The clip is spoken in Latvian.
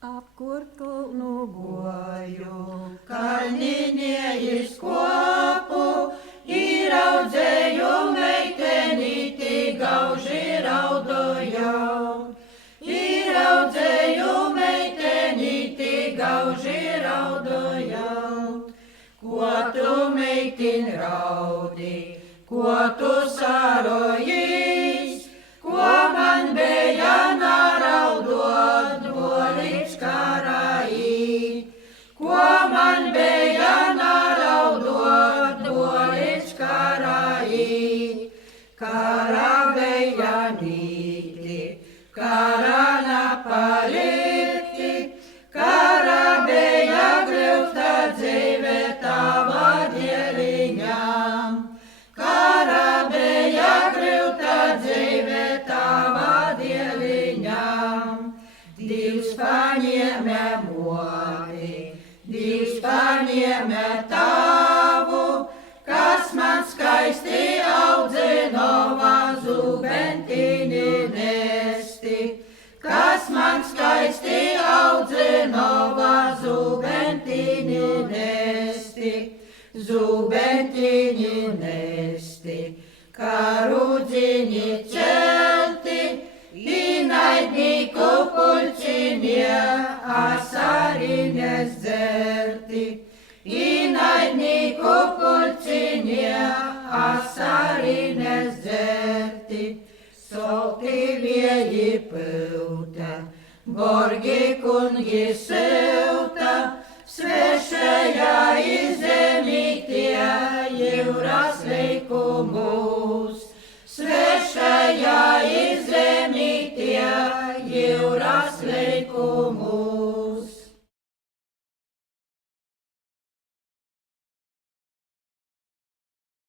apkurtu nugoju, kalninie iš kopu, įraudzēju meitenīti, gauži raudojau. Įraudzēju meitenīti, gauži raudojau. Ko tu meitin raudi, ko tu sarojīs, ko man beja naraudot, dvolīts karājīt. Ko man beja naraudot, dvolīts karājīt. Kara beja nīti, kara napalikti, kara beja grūta dzīve tava dieliņām. Kara beja grūta dzīve tava dieliņām. Dievs paņēmē moti, Dievs paņēmē tavu, kas man skaisti audzinova zubentiņi nesti. Kas man skaisti audzinova zubentiņi nesti. Zubentiņi nesti, karudziņi celti, īnaidnīku pulcinie asarines dzerti. Īnaidnīku pulcinie asarines dzerti. Solti vieji pūta, borgi kungi sēti.